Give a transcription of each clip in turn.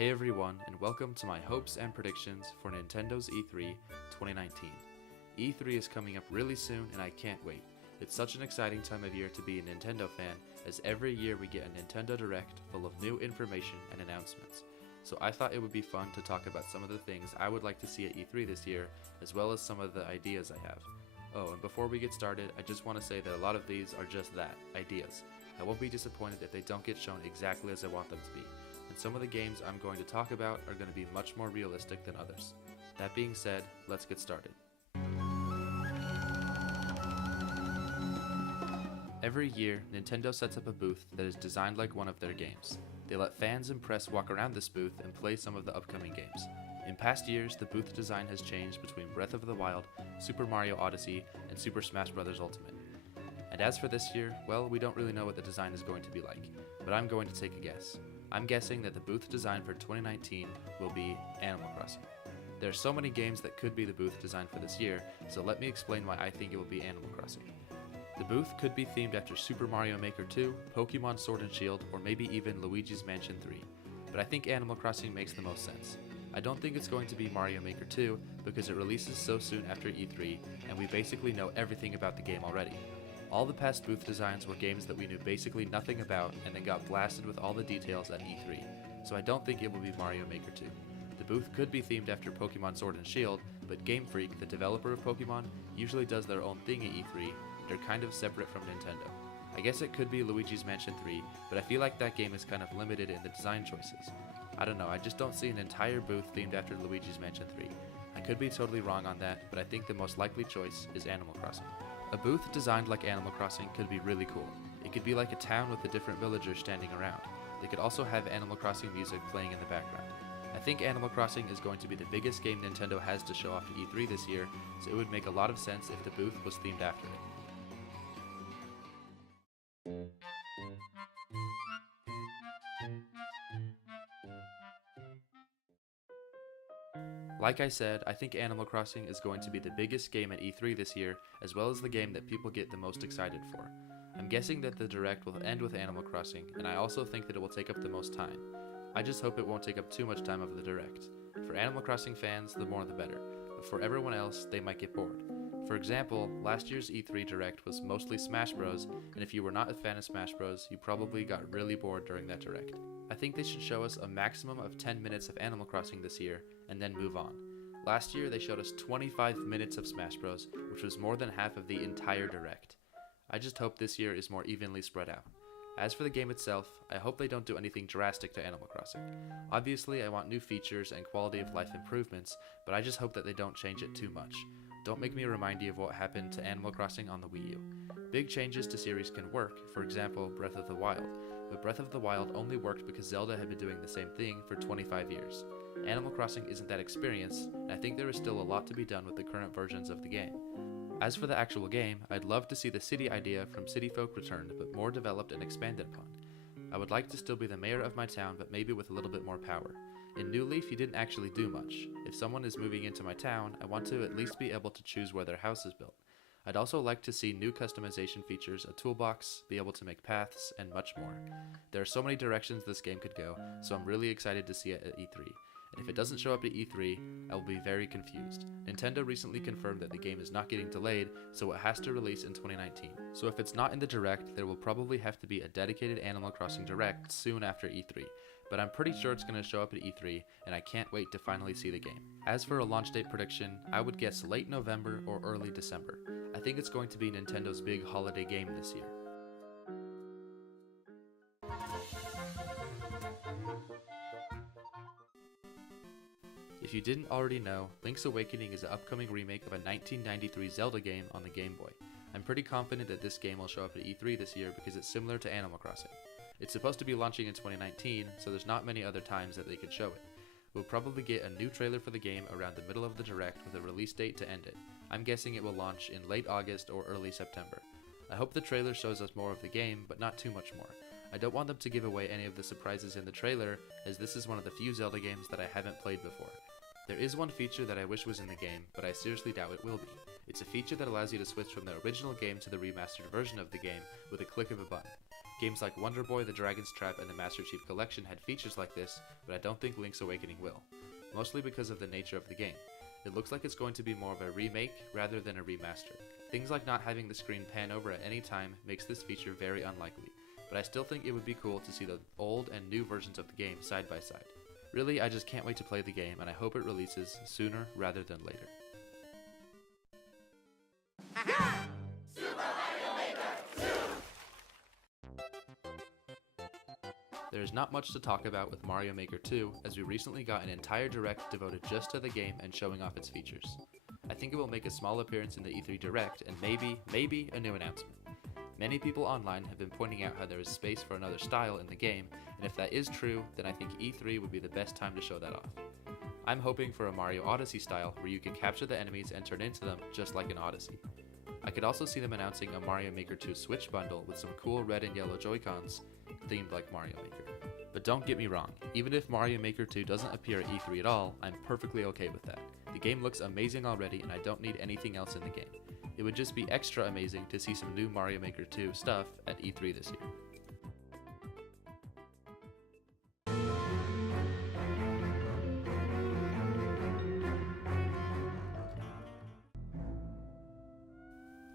Hey everyone, and welcome to my hopes and predictions for Nintendo's E3 2019. E3 is coming up really soon and I can't wait. It's such an exciting time of year to be a Nintendo fan, as every year we get a Nintendo Direct full of new information and announcements. So I thought it would be fun to talk about some of the things I would like to see at E3 this year, as well as some of the ideas I have. Oh, and before we get started, I just want to say that a lot of these are just that, ideas. I won't be disappointed if they don't get shown exactly as I want them to be, and some of the games I'm going to talk about are going to be much more realistic than others. That being said, let's get started. Every year, Nintendo sets up a booth that is designed like one of their games. They let fans and press walk around this booth and play some of the upcoming games. In past years, the booth design has changed between Breath of the Wild, Super Mario Odyssey, and Super Smash Bros. Ultimate. And as for this year, well, we don't really know what the design is going to be like, but I'm going to take a guess. I'm guessing that the booth design for 2019 will be Animal Crossing. There are so many games that could be the booth design for this year, so let me explain why I think it will be Animal Crossing. The booth could be themed after Super Mario Maker 2, Pokemon Sword and Shield, or maybe even Luigi's Mansion 3, but I think Animal Crossing makes the most sense. I don't think it's going to be Mario Maker 2 because it releases so soon after E3 and we basically know everything about the game already. All the past booth designs were games that we knew basically nothing about and then got blasted with all the details at E3, so I don't think it will be Mario Maker 2. The booth could be themed after Pokemon Sword and Shield, but Game Freak, the developer of Pokemon, usually does their own thing at E3. They're kind of separate from Nintendo. I guess it could be Luigi's Mansion 3, but I feel like that game is kind of limited in the design choices. I don't know, I just don't see an entire booth themed after Luigi's Mansion 3. I could be totally wrong on that, but I think the most likely choice is Animal Crossing. A booth designed like Animal Crossing could be really cool. It could be like a town with the different villagers standing around. They could also have Animal Crossing music playing in the background. I think Animal Crossing is going to be the biggest game Nintendo has to show off at E3 this year, so it would make a lot of sense if the booth was themed after it. Like I said, I think Animal Crossing is going to be the biggest game at E3 this year, as well as the game that people get the most excited for. I'm guessing that the Direct will end with Animal Crossing, and I also think that it will take up the most time. I just hope it won't take up too much time of the Direct. For Animal Crossing fans, the more the better, but for everyone else, they might get bored. For example, last year's E3 Direct was mostly Smash Bros, and if you were not a fan of Smash Bros, you probably got really bored during that Direct. I think they should show us a maximum of 10 minutes of Animal Crossing this year, and then move on. Last year, they showed us 25 minutes of Smash Bros, which was more than half of the entire Direct. I just hope this year is more evenly spread out. As for the game itself, I hope they don't do anything drastic to Animal Crossing. Obviously, I want new features and quality of life improvements, but I just hope that they don't change it too much. Don't make me remind you of what happened to Animal Crossing on the Wii U. Big changes to series can work, for example, Breath of the Wild, but Breath of the Wild only worked because Zelda had been doing the same thing for 25 years. Animal Crossing isn't that experienced, and I think there is still a lot to be done with the current versions of the game. As for the actual game, I'd love to see the city idea from City Folk returned, but more developed and expanded upon. I would like to still be the mayor of my town, but maybe with a little bit more power. In New Leaf, you didn't actually do much. If someone is moving into my town, I want to at least be able to choose where their house is built. I'd also like to see new customization features, a toolbox, be able to make paths, and much more. There are so many directions this game could go, so I'm really excited to see it at E3. And if it doesn't show up at E3, I will be very confused. Nintendo recently confirmed that the game is not getting delayed, so it has to release in 2019. So if it's not in the Direct, there will probably have to be a dedicated Animal Crossing Direct soon after E3. But I'm pretty sure it's going to show up at E3, and I can't wait to finally see the game. As for a launch date prediction, I would guess late November or early December. I think it's going to be Nintendo's big holiday game this year. If you didn't already know, Link's Awakening is an upcoming remake of a 1993 Zelda game on the Game Boy. I'm pretty confident that this game will show up at E3 this year because it's similar to Animal Crossing. It's supposed to be launching in 2019, so there's not many other times that they could show it. We'll probably get a new trailer for the game around the middle of the Direct with a release date to end it. I'm guessing it will launch in late August or early September. I hope the trailer shows us more of the game, but not too much more. I don't want them to give away any of the surprises in the trailer, as this is one of the few Zelda games that I haven't played before. There is one feature that I wish was in the game, but I seriously doubt it will be. It's a feature that allows you to switch from the original game to the remastered version of the game with a click of a button. Games like Wonder Boy, The Dragon's Trap, and the Master Chief Collection had features like this, but I don't think Link's Awakening will, mostly because of the nature of the game. It looks like it's going to be more of a remake rather than a remaster. Things like not having the screen pan over at any time makes this feature very unlikely, but I still think it would be cool to see the old and new versions of the game side by side. Really, I just can't wait to play the game, and I hope it releases sooner rather than later. There is not much to talk about with Mario Maker 2, as we recently got an entire direct devoted just to the game and showing off its features. I think it will make a small appearance in the E3 Direct and maybe a new announcement. Many people online have been pointing out how there is space for another style in the game, and if that is true, then I think E3 would be the best time to show that off. I'm hoping for a Mario Odyssey style where you can capture the enemies and turn into them just like in Odyssey. I could also see them announcing a Mario Maker 2 Switch bundle with some cool red and yellow Joy-Cons themed like Mario Maker. But don't get me wrong, even if Mario Maker 2 doesn't appear at E3 at all, I'm perfectly okay with that. The game looks amazing already and I don't need anything else in the game. It would just be extra amazing to see some new Mario Maker 2 stuff at E3 this year.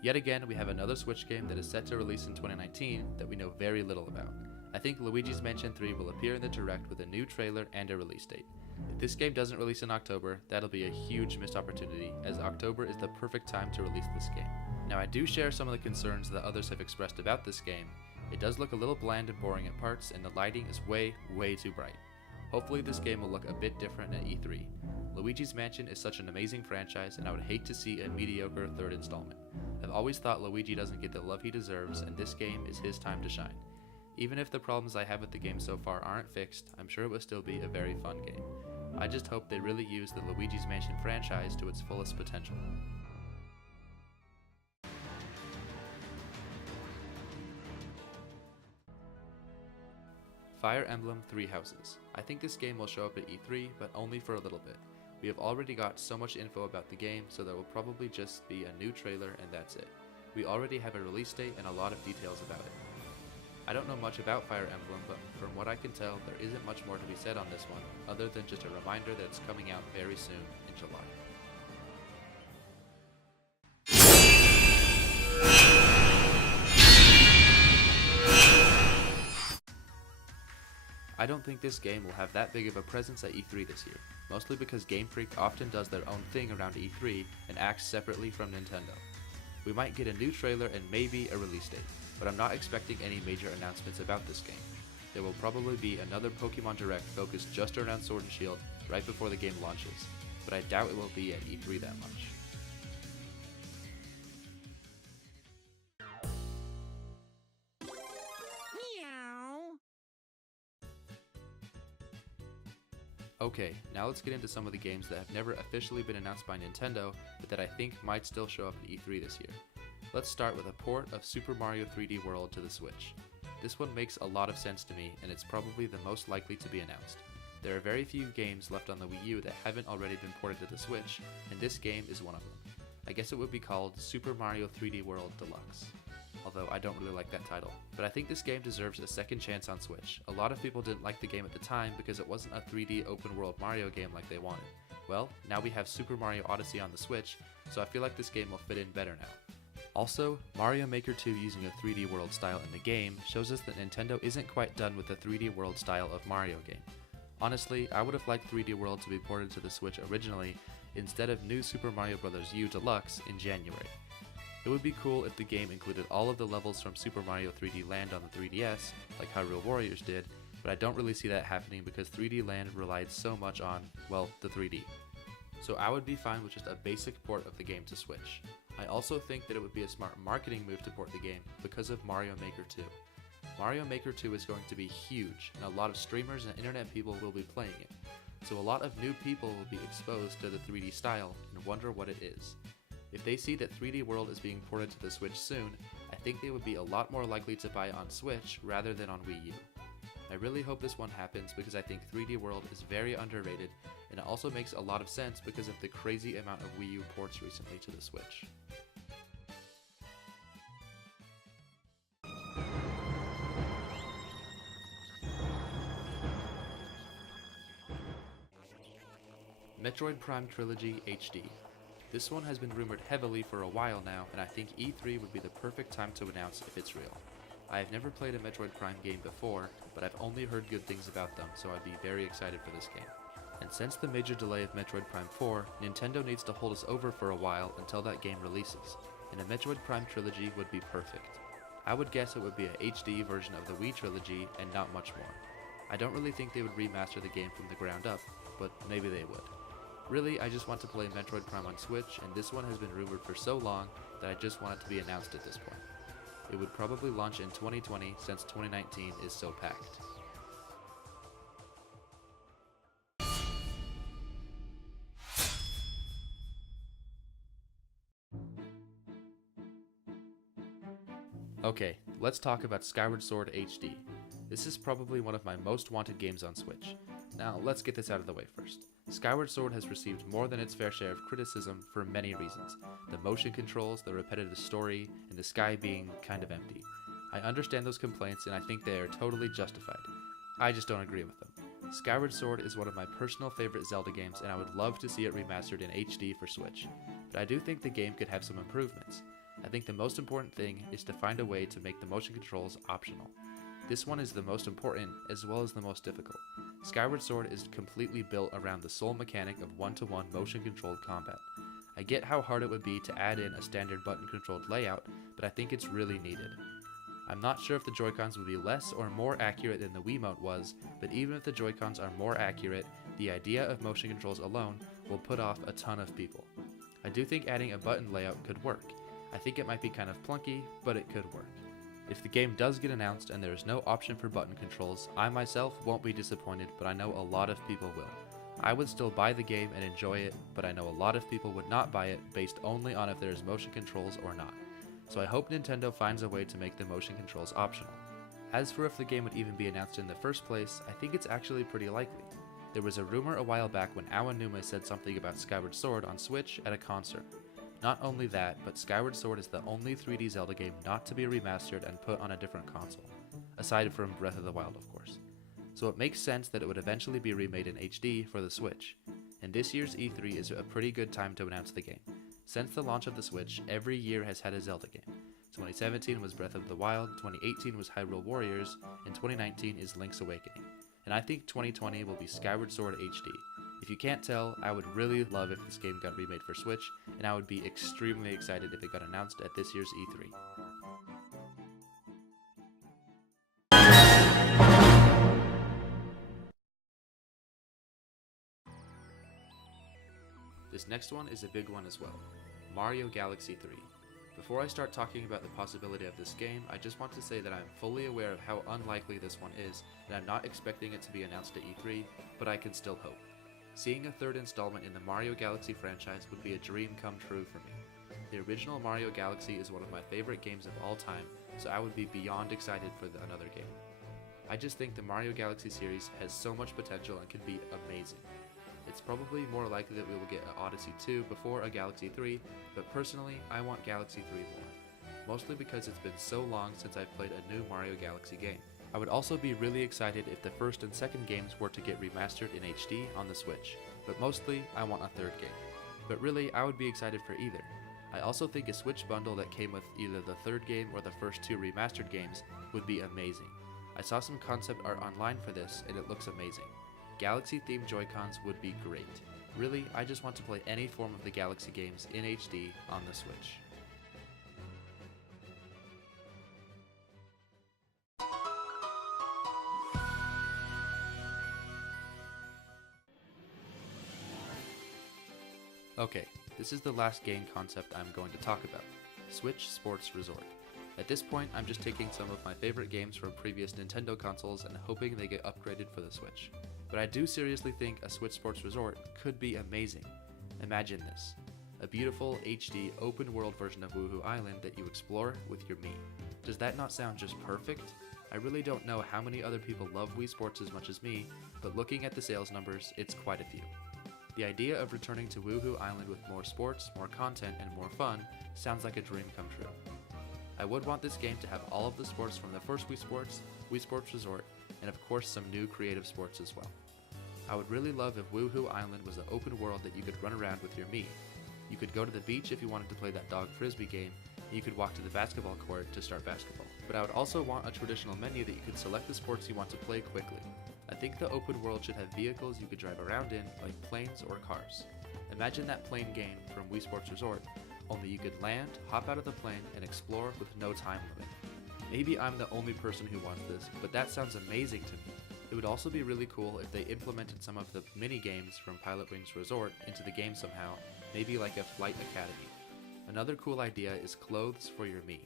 Yet again, we have another Switch game that is set to release in 2019 that we know very little about. I think Luigi's Mansion 3 will appear in the Direct with a new trailer and a release date. If this game doesn't release in October, that'll be a huge missed opportunity, as October is the perfect time to release this game. Now I do share some of the concerns that others have expressed about this game. It does look a little bland and boring at parts, and the lighting is way too bright. Hopefully this game will look a bit different at E3. Luigi's Mansion is such an amazing franchise, and I would hate to see a mediocre third installment. I've always thought Luigi doesn't get the love he deserves, and this game is his time to shine. Even if the problems I have with the game so far aren't fixed, I'm sure it will still be a very fun game. I just hope they really use the Luigi's Mansion franchise to its fullest potential. Fire Emblem Three Houses. I think this game will show up at E3, but only for a little bit. We have already got so much info about the game, so there will probably just be a new trailer and that's it. We already have a release date and a lot of details about it. I don't know much about Fire Emblem, but from what I can tell, there isn't much more to be said on this one, other than just a reminder that it's coming out very soon in July. I don't think this game will have that big of a presence at E3 this year, mostly because Game Freak often does their own thing around E3 and acts separately from Nintendo. We might get a new trailer and maybe a release date, but I'm not expecting any major announcements about this game. There will probably be another Pokemon Direct focused just around Sword and Shield right before the game launches, but I doubt it will be at E3 that much. Okay, now let's get into some of the games that have never officially been announced by Nintendo, but that I think might still show up at E3 this year. Let's start with a port of Super Mario 3D World to the Switch. This one makes a lot of sense to me, and it's probably the most likely to be announced. There are very few games left on the Wii U that haven't already been ported to the Switch, and this game is one of them. I guess it would be called Super Mario 3D World Deluxe. Although I don't really like that title. But I think this game deserves a second chance on Switch. A lot of people didn't like the game at the time because it wasn't a 3D open world Mario game like they wanted. Well, now we have Super Mario Odyssey on the Switch, so I feel like this game will fit in better now. Also, Mario Maker 2 using a 3D world style in the game shows us that Nintendo isn't quite done with the 3D world style of Mario game. Honestly, I would have liked 3D World to be ported to the Switch originally, instead of New Super Mario Bros. U Deluxe in January. It would be cool if the game included all of the levels from Super Mario 3D Land on the 3DS, like Hyrule Warriors did, but I don't really see that happening because 3D Land relied so much on, well, the 3D. So I would be fine with just a basic port of the game to Switch. I also think that it would be a smart marketing move to port the game because of Mario Maker 2. Mario Maker 2 is going to be huge, and a lot of streamers and internet people will be playing it, so a lot of new people will be exposed to the 3D style and wonder what it is. If they see that 3D World is being ported to the Switch soon, I think they would be a lot more likely to buy on Switch rather than on Wii U. I really hope this one happens because I think 3D World is very underrated, and it also makes a lot of sense because of the crazy amount of Wii U ports recently to the Switch. Metroid Prime Trilogy HD. This one has been rumored heavily for a while now, and I think E3 would be the perfect time to announce if it's real. I have never played a Metroid Prime game before, but I've only heard good things about them, so I'd be very excited for this game. And since the major delay of Metroid Prime 4, Nintendo needs to hold us over for a while until that game releases, and a Metroid Prime Trilogy would be perfect. I would guess it would be a HD version of the Wii Trilogy and not much more. I don't really think they would remaster the game from the ground up, but maybe they would. Really, I just want to play Metroid Prime on Switch, and this one has been rumored for so long that I just want it to be announced at this point. It would probably launch in 2020 since 2019 is so packed. Okay, let's talk about Skyward Sword HD. This is probably one of my most wanted games on Switch. Now, let's get this out of the way first. Skyward Sword has received more than its fair share of criticism for many reasons. The motion controls, the repetitive story, and the sky being kind of empty. I understand those complaints and I think they are totally justified. I just don't agree with them. Skyward Sword is one of my personal favorite Zelda games and I would love to see it remastered in HD for Switch. But I do think the game could have some improvements. I think the most important thing is to find a way to make the motion controls optional. This one is the most important as well as the most difficult. Skyward Sword is completely built around the sole mechanic of one-to-one motion-controlled combat. I get how hard it would be to add in a standard button-controlled layout, but I think it's really needed. I'm not sure if the Joy-Cons would be less or more accurate than the Wiimote was, but even if the Joy-Cons are more accurate, the idea of motion controls alone will put off a ton of people. I do think adding a button layout could work. I think it might be kind of clunky, but it could work. If the game does get announced and there is no option for button controls, I myself won't be disappointed, but I know a lot of people will. I would still buy the game and enjoy it, but I know a lot of people would not buy it based only on if there is motion controls or not. So I hope Nintendo finds a way to make the motion controls optional. As for if the game would even be announced in the first place, I think it's actually pretty likely. There was a rumor a while back when Aonuma said something about Skyward Sword on Switch at a concert. Not only that, but Skyward Sword is the only 3D Zelda game not to be remastered and put on a different console, aside from Breath of the Wild of course. So it makes sense that it would eventually be remade in HD for the Switch, and this year's E3 is a pretty good time to announce the game. Since the launch of the Switch, every year has had a Zelda game. 2017 was Breath of the Wild, 2018 was Hyrule Warriors, and 2019 is Link's Awakening. And I think 2020 will be Skyward Sword HD. If you can't tell, I would really love if this game got remade for Switch, and I would be extremely excited if it got announced at this year's E3. This next one is a big one as well. Mario Galaxy 3. Before I start talking about the possibility of this game, I just want to say that I am fully aware of how unlikely this one is, and I'm not expecting it to be announced at E3, but I can still hope. Seeing a third installment in the Mario Galaxy franchise would be a dream come true for me. The original Mario Galaxy is one of my favorite games of all time, so I would be beyond excited for another game. I just think the Mario Galaxy series has so much potential and could be amazing. It's probably more likely that we will get an Odyssey 2 before a Galaxy 3, but personally, I want Galaxy 3 more. Mostly because it's been so long since I've played a new Mario Galaxy game. I would also be really excited if the first and second games were to get remastered in HD on the Switch, but mostly I want a third game. But really, I would be excited for either. I also think a Switch bundle that came with either the third game or the first two remastered games would be amazing. I saw some concept art online for this and it looks amazing. Galaxy-themed Joy-Cons would be great. Really, I just want to play any form of the Galaxy games in HD on the Switch. Okay, this is the last game concept I'm going to talk about, Switch Sports Resort. At this point, I'm just taking some of my favorite games from previous Nintendo consoles and hoping they get upgraded for the Switch. But I do seriously think a Switch Sports Resort could be amazing. Imagine this, a beautiful HD open world version of Wuhu Island that you explore with your Mii. Does that not sound just perfect? I really don't know how many other people love Wii Sports as much as me, but looking at the sales numbers, it's quite a few. The idea of returning to Wuhu Island with more sports, more content, and more fun sounds like a dream come true. I would want this game to have all of the sports from the first Wii Sports Resort, and of course some new creative sports as well. I would really love if Woohoo Island was an open world that you could run around with your Mii. You could go to the beach if you wanted to play that dog frisbee game, and you could walk to the basketball court to start basketball. But I would also want a traditional menu that you could select the sports you want to play quickly. I think the open world should have vehicles you could drive around in, like planes or cars. Imagine that plane game from Wii Sports Resort, only you could land, hop out of the plane, and explore with no time limit. Maybe I'm the only person who wants this, but that sounds amazing to me. It would also be really cool if they implemented some of the mini games from Pilotwings Resort into the game somehow, maybe like a Flight Academy. Another cool idea is clothes for your Mii.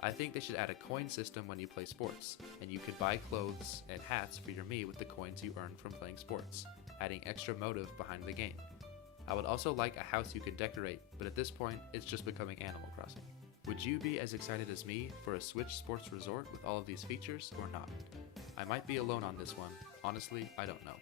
I think they should add a coin system when you play sports, and you could buy clothes and hats for your Mii with the coins you earn from playing sports, adding extra motive behind the game. I would also like a house you could decorate, but at this point, it's just becoming Animal Crossing. Would you be as excited as me for a Switch Sports Resort with all of these features, or not? I might be alone on this one. Honestly, I don't know.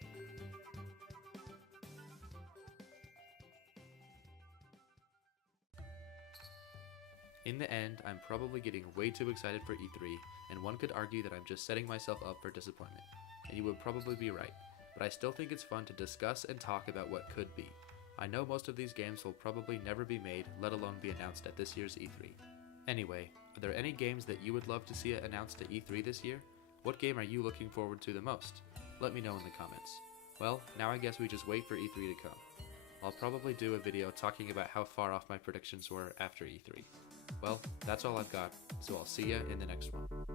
In the end, I'm probably getting way too excited for E3, and one could argue that I'm just setting myself up for disappointment. And you would probably be right, but I still think it's fun to discuss and talk about what could be. I know most of these games will probably never be made, let alone be announced at this year's E3. Anyway, are there any games that you would love to see announced at E3 this year? What game are you looking forward to the most? Let me know in the comments. Well, now I guess we just wait for E3 to come. I'll probably do a video talking about how far off my predictions were after E3. Well, that's all I've got, so I'll see ya in the next one.